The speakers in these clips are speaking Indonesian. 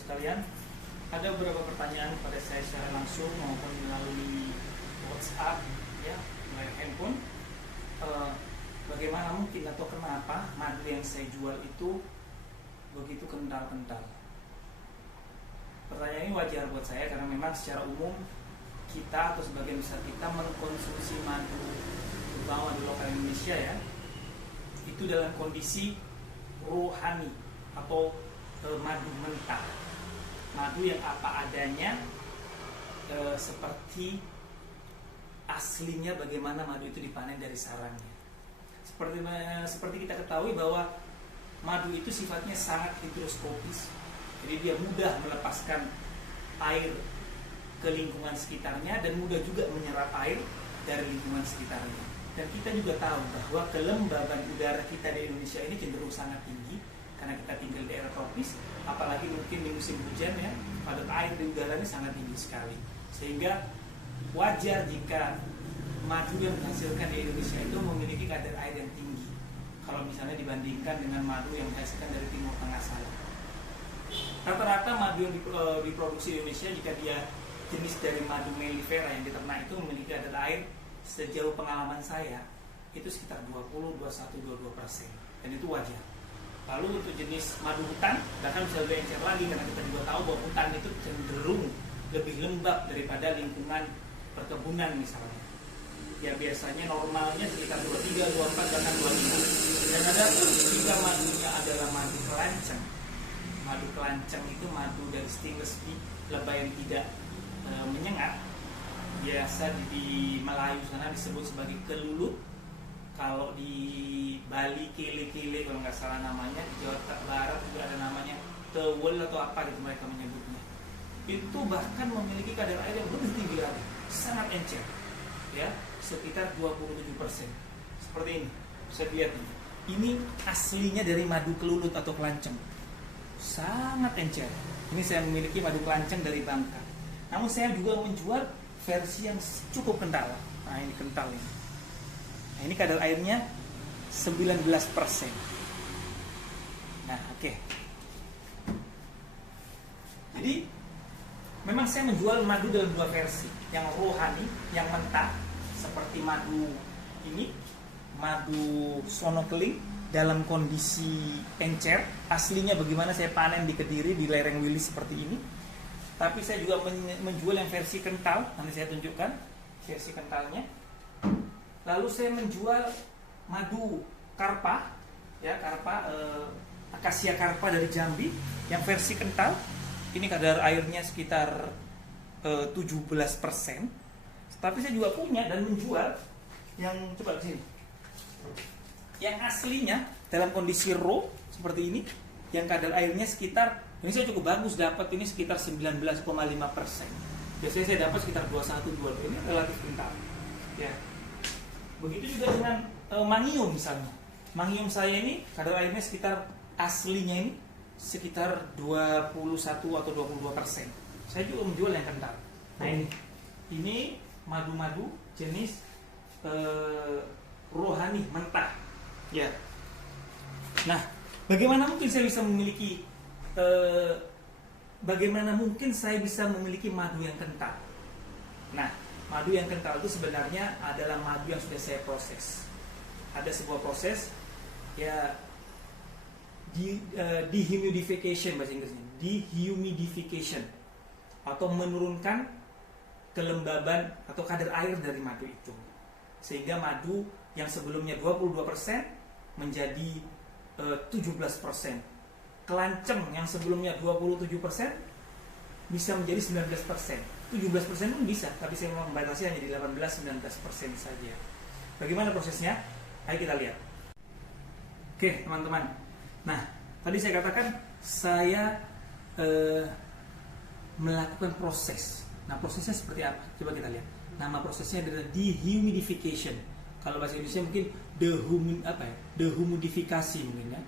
sekalian, ada beberapa pertanyaan pada saya secara langsung maupun melalui WhatsApp, ya, melalui handphone. Bagaimana mungkin atau kenapa madu yang saya jual itu begitu kental-kental? Pertanyaan ini wajar buat saya karena memang secara umum kita atau sebagian besar kita mengkonsumsi madu, terutama di lokal Indonesia ya, itu dalam kondisi rohani atau madu mentah, madu yang apa adanya, seperti aslinya bagaimana madu itu dipanen dari sarangnya. Seperti kita ketahui bahwa madu itu sifatnya sangat higroskopis, jadi dia mudah melepaskan air ke lingkungan sekitarnya dan mudah juga menyerap air dari lingkungan sekitarnya. Dan kita juga tahu bahwa kelembaban udara kita di Indonesia ini cenderung sangat tinggi karena kita tinggal di daerah tropis, apalagi mungkin di musim hujan ya, padat air di udaranya sangat tinggi sekali. Sehingga wajar jika madu yang dihasilkan di Indonesia itu memiliki kadar air yang tinggi kalau misalnya dibandingkan dengan madu yang dihasilkan dari Timur Tengah sana. Rata-rata madu yang diproduksi di Indonesia, jika dia jenis dari madu mellifera yang diternak, itu memiliki kadar air sejauh pengalaman saya itu sekitar 20, 21, 22%, dan itu wajar. Lalu untuk jenis madu hutan bahkan bisa lebih encer lagi karena kita juga tahu bahwa hutan itu cenderung lebih lembab daripada lingkungan perkebunan misalnya. Ya biasanya normalnya sekitar 23, 24, bahkan 25. Dan ada jika madunya adalah madu kelanceng. Madu kelanceng itu madu dari stainless steel lebah yang tidak menyengat. Biasa di Melayu sana disebut sebagai kelulut. Kalau di Bali kele-kele kalau nggak salah namanya. Di Jawa Barat juga ada namanya tewel atau apa gitu mereka menyebutnya. Itu bahkan memiliki kadar air yang lebih tinggi lagi, sangat encer, ya, sekitar 27%. Seperti ini, bisa dilihat ini. Ini aslinya dari madu kelulut atau kelanceng, sangat encer. Ini saya memiliki madu kelanceng dari Bangka. Namun saya juga menjual versi yang cukup kental. Nah ini kental ini. Nah ini kadar airnya 19%. Nah oke. Jadi memang saya menjual madu dalam dua versi, yang rohani, yang mentah, seperti madu ini, madu sonokeling dalam kondisi encer, aslinya bagaimana saya panen di Kediri, di lereng Wilis seperti ini. Tapi saya juga menjual yang versi kental, nanti saya tunjukkan versi kentalnya. Lalu saya menjual madu karpa, ya akasia karpa dari Jambi, yang versi kental. Ini kadar airnya sekitar 17%. Tapi saya juga punya dan menjual yang coba ke sini. Yang aslinya dalam kondisi raw seperti ini, yang kadar airnya sekitar, ini saya cukup bagus dapat ini sekitar 19,5%. Biasanya saya dapat sekitar 21-22. Ini relatif kental. Ya. Begitu juga dengan mangium misalnya. Mangium saya ini kadar airnya sekitar aslinya ini sekitar 21 atau 22%. Saya juga menjual yang kental. Nah ini madu-madu jenis rohani mentah. Ya. Nah, bagaimana mungkin saya bisa memiliki madu yang kental? Nah, madu yang kental itu sebenarnya adalah madu yang sudah saya proses. Ada sebuah proses ya, dehumidification bahasa Inggrisnya, dehumidification, atau menurunkan kelembaban atau kadar air dari madu itu, sehingga madu yang sebelumnya 22% menjadi 17%. Kelanceng yang sebelumnya 27% bisa menjadi 19%. 17% pun bisa, tapi saya membatasi hanya di 18-19% saja. Bagaimana prosesnya? Ayo kita lihat. Oke teman-teman. Nah, tadi saya katakan saya melakukan proses. Nah, prosesnya seperti apa? Coba kita lihat. Nama prosesnya adalah dehumidification. Kalau bahasa Indonesia mungkin dehumidifikasi mungkin ya.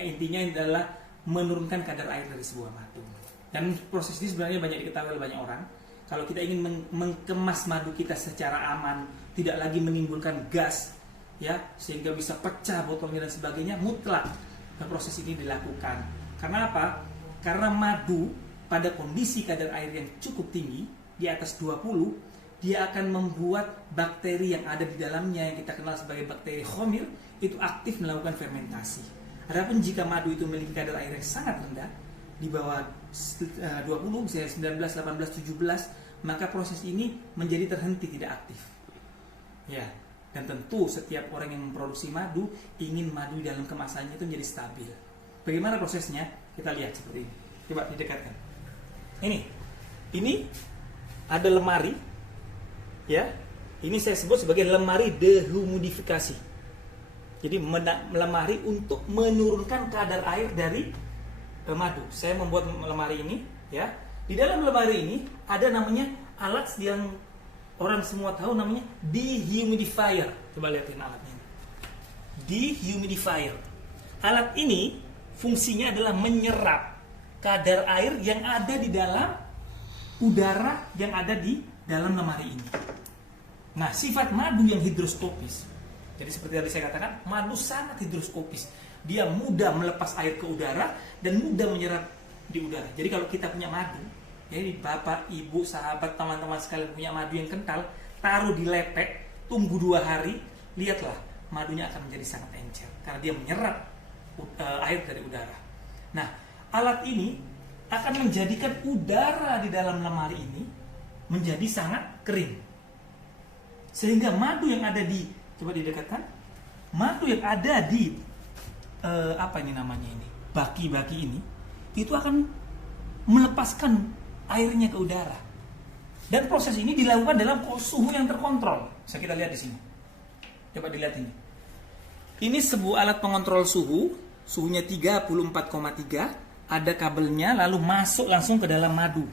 Intinya adalah menurunkan kadar air dari sebuah madu. Dan proses ini sebenarnya banyak diketahui oleh banyak orang. Kalau kita ingin mengemas madu kita secara aman, tidak lagi menimbulkan gas, ya, sehingga bisa pecah botolnya dan sebagainya, mutlak proses ini dilakukan. Karena apa? Karena madu pada kondisi kadar air yang cukup tinggi, di atas 20, dia akan membuat bakteri yang ada di dalamnya yang kita kenal sebagai bakteri khomir itu aktif melakukan fermentasi. Adapun jika madu itu memiliki kadar air yang sangat rendah, di bawah 20, misalnya 19, 18, 17, maka proses ini menjadi terhenti, tidak aktif. Ya, dan tentu setiap orang yang memproduksi madu ingin madu dalam kemasannya itu menjadi stabil. Bagaimana prosesnya? Kita lihat seperti ini. Coba didekatkan. Ini ada lemari, ya. Ini saya sebut sebagai lemari dehumidifikasi. Jadi lemari untuk menurunkan kadar air dari madu. Saya membuat lemari ini, ya. Di dalam lemari ini ada namanya alat yang orang semua tahu, namanya dehumidifier. Coba lihatin alatnya. Dehumidifier. Alat ini fungsinya adalah menyerap kadar air yang ada di dalam udara yang ada di dalam lemari ini. Nah, sifat madu yang hidroskopis. Jadi seperti tadi saya katakan, madu sangat hidroskopis. Dia mudah melepas air ke udara dan mudah menyerap di udara. Jadi kalau kita punya madu, jadi bapak, ibu, sahabat, teman-teman sekalian punya madu yang kental, taruh di lepek, tunggu 2 hari, lihatlah madunya akan menjadi sangat encer karena dia menyerap air dari udara. Nah, alat ini akan menjadikan udara di dalam lemari ini menjadi sangat kering. Sehingga madu yang ada di, coba didekatkan, madu yang ada di baki-baki ini, itu akan melepaskan airnya ke udara. Dan proses ini dilakukan dalam suhu yang terkontrol. Bisa kita lihat di sini. Coba dilihat ini. Ini sebuah alat pengontrol suhu, suhunya 34,3. Ada kabelnya, lalu masuk langsung ke dalam madu.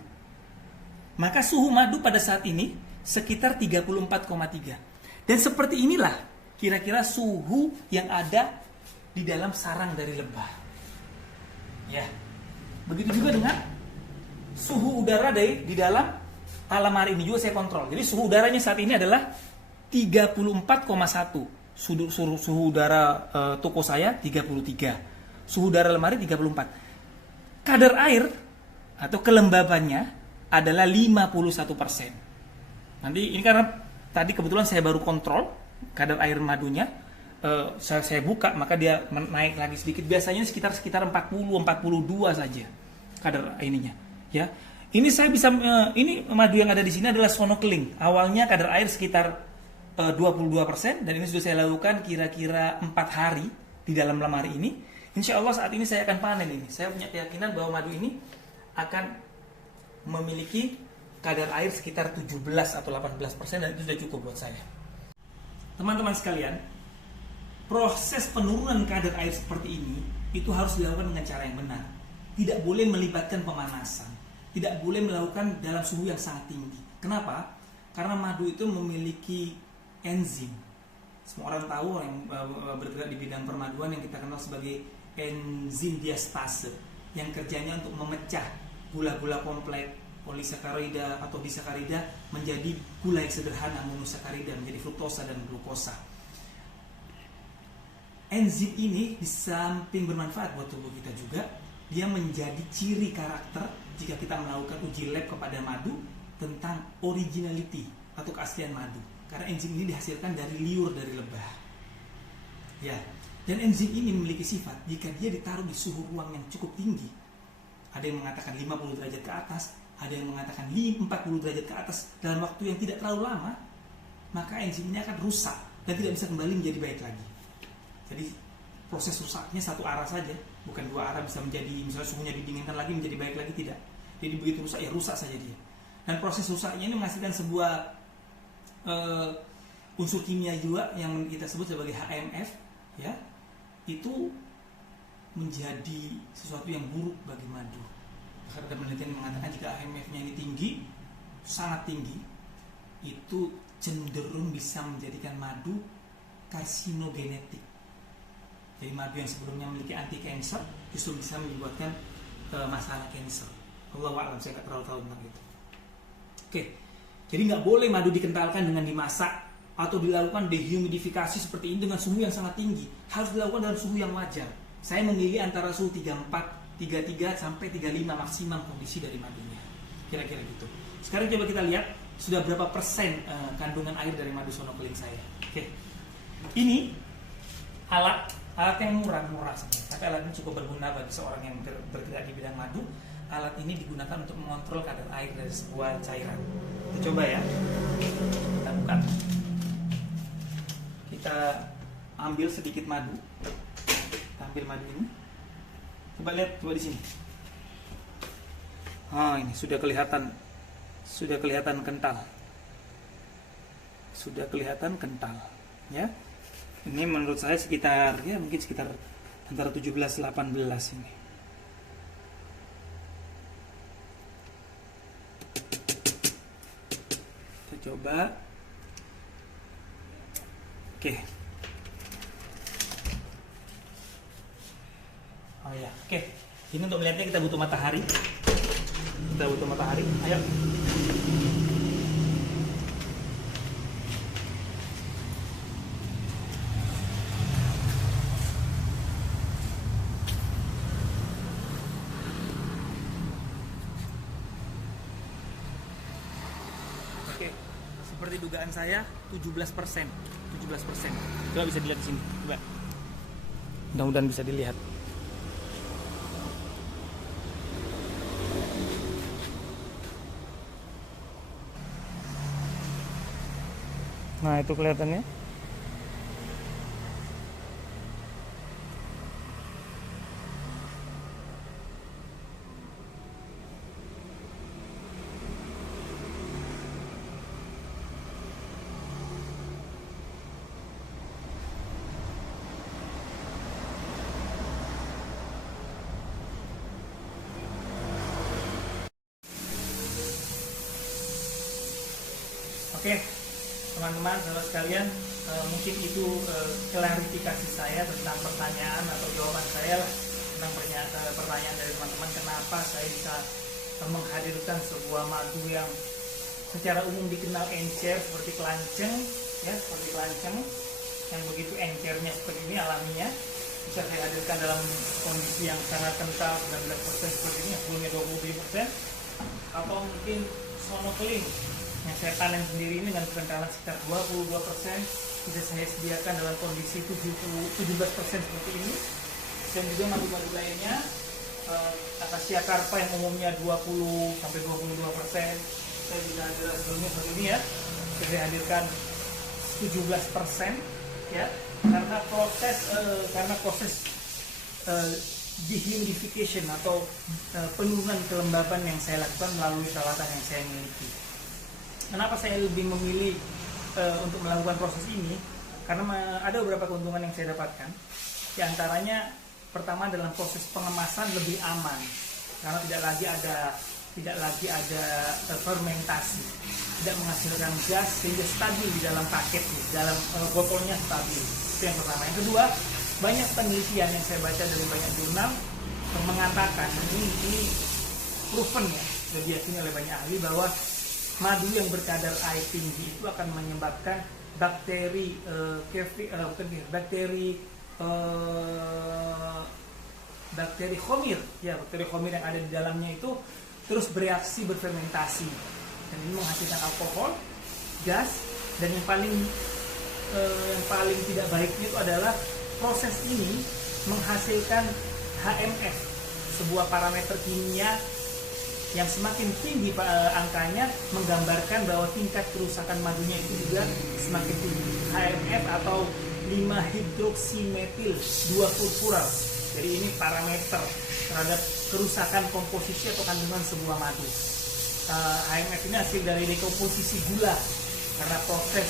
Maka suhu madu pada saat ini sekitar 34,3. Dan seperti inilah kira-kira suhu yang ada di dalam sarang dari lebah. Ya. Begitu juga dengan suhu udara di dalam lemari ini juga saya kontrol. Jadi suhu udaranya saat ini adalah 34,1. Suhu udara toko saya 33. Suhu udara lemari 34. Kadar air atau kelembabannya adalah 51%. Nanti ini karena tadi kebetulan saya baru kontrol kadar air madunya, saya buka maka dia naik lagi sedikit. Biasanya sekitar 40-42 saja kadar ininya. Ya, ini saya bisa ini madu yang ada di sini adalah sonokling. Awalnya kadar air sekitar 22% dan ini sudah saya lakukan kira-kira 4 hari di dalam lemari ini. Insya Allah saat ini saya akan panen ini. Saya punya keyakinan bahwa madu ini akan memiliki kadar air sekitar 17 atau 18% dan itu sudah cukup buat saya. Teman-teman sekalian, proses penurunan kadar air seperti ini itu harus dilakukan dengan cara yang benar. Tidak boleh melibatkan pemanasan. Tidak boleh melakukan dalam suhu yang sangat tinggi. Kenapa? Karena madu itu memiliki enzim. Semua orang tahu yang bergerak di bidang permaduan yang kita kenal sebagai enzim diastase yang kerjanya untuk memecah gula-gula kompleks polisakarida atau disakarida menjadi gula yang sederhana monosakarida menjadi fruktosa dan glukosa. Enzim ini di samping bermanfaat buat tubuh kita juga, dia menjadi ciri karakter jika kita melakukan uji lab kepada madu tentang originality atau keaslian madu. Karena enzim ini dihasilkan dari liur dari lebah. Ya, dan enzim ini memiliki sifat jika dia ditaruh di suhu ruang yang cukup tinggi. Ada yang mengatakan 50 derajat ke atas, ada yang mengatakan 40 derajat ke atas dalam waktu yang tidak terlalu lama, maka enzim ini akan rusak dan tidak bisa kembali menjadi baik lagi. Jadi proses rusaknya satu arah saja, bukan dua arah bisa menjadi, misalnya suhunya didinginkan lagi menjadi baik lagi, tidak. Jadi begitu rusak ya rusak saja dia. Dan proses rusaknya ini menghasilkan sebuah unsur kimia juga yang kita sebut sebagai HMF, ya, itu menjadi sesuatu yang buruk bagi madu. Karena ada penelitian yang mengatakan jika HMF-nya ini tinggi, sangat tinggi, itu cenderung bisa menjadikan madu karsinogenetik. Jadi madu yang sebelumnya memiliki anti-cancer justru bisa menyebabkan masalah cancer. Allahu a'lam, saya nggak terlalu tahu tentang itu. Oke, jadi nggak boleh madu dikentalkan dengan dimasak atau dilakukan dehumidifikasi seperti ini dengan suhu yang sangat tinggi. Harus dilakukan dalam suhu yang wajar. Saya memilih antara suhu 34 33 sampai 35 maksimum kondisi dari madunya. Kira-kira gitu. Sekarang coba kita lihat sudah berapa persen kandungan air dari madu sonokeling saya. Oke. Ini alat yang murah sebenarnya, tapi alat ini cukup berguna bagi seorang yang bergerak di bidang madu. Alat ini digunakan untuk mengontrol kadar air dari sebuah cairan. Kita coba ya. Kita buka. Kita ambil sedikit madu. Kita ambil madu ini. Coba lihat, coba di sini. Ini sudah kelihatan kental. Sudah kelihatan kental, ya. Ini menurut saya mungkin sekitar antara 17-18 ini. Kita coba. Oke. Oke. Ini untuk melihatnya kita butuh matahari. Ayo. Oke, seperti dugaan saya 17%. Coba bisa dilihat di sini. Coba. Mudah-mudahan bisa dilihat. Nah, itu kelihatannya. Oke, teman-teman, saudara sekalian, mungkin itu klarifikasi saya tentang pertanyaan atau jawaban saya lah tentang pertanyaan dari teman-teman, kenapa saya bisa menghadirkan sebuah madu yang secara umum dikenal encer seperti kelanceng, ya, seperti kelanceng yang begitu encernya seperti ini alaminya, bisa saya hadirkan dalam kondisi yang sangat kental 19% seperti ini, hasilnya 27%, atau mungkin sonokeling yang saya panen sendiri ini dengan kekentalan sekitar 22%, bisa saya sediakan dalam kondisi 17% seperti ini. Dan juga madu-madu lainnya, akasia karpa yang umumnya 20 sampai 22%, saya bisa hadirkan sebelumnya seperti ini ya. Saya hadirkan 17%, ya, karena proses dehumidification atau penurunan kelembaban yang saya lakukan melalui peralatan yang saya miliki. Kenapa saya lebih memilih untuk melakukan proses ini? Karena ada beberapa keuntungan yang saya dapatkan. Di antaranya, pertama dalam proses pengemasan lebih aman, karena tidak lagi ada fermentasi, tidak menghasilkan gas sehingga stabil di dalam paket, di dalam botolnya stabil. Itu yang pertama. Yang kedua, banyak penelitian yang saya baca dari banyak jurnal mengatakan, ini proven ya, sudah diyakini oleh banyak ahli, bahwa madu yang berkadar air tinggi itu akan menyebabkan bakteri khomir, ya, bakteri khomir yang ada di dalamnya itu terus bereaksi berfermentasi, dan ini menghasilkan alkohol, gas, dan yang paling tidak baiknya itu adalah proses ini menghasilkan HMF, sebuah parameter kimia yang semakin tinggi angkanya menggambarkan bahwa tingkat kerusakan madunya itu juga semakin tinggi. HMF atau 5-hidroksimetil 2-furfural. Jadi ini parameter terhadap kerusakan komposisi atau kandungan sebuah madu. HMF ini hasil dari dekomposisi gula karena proses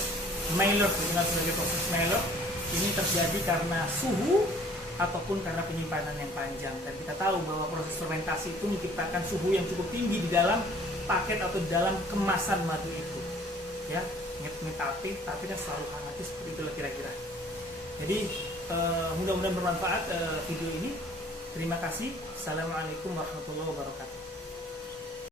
Maillard, dikenal sebagai proses Maillard. Ini terjadi karena suhu ataupun karena penyimpanan yang panjang, dan kita tahu bahwa proses fermentasi itu menciptakan suhu yang cukup tinggi di dalam paket atau di dalam kemasan madu itu, ya, tapi kan selalu hangat, seperti itulah kira-kira. Jadi mudah-mudahan bermanfaat video ini. Terima kasih. Assalamualaikum warahmatullahi wabarakatuh.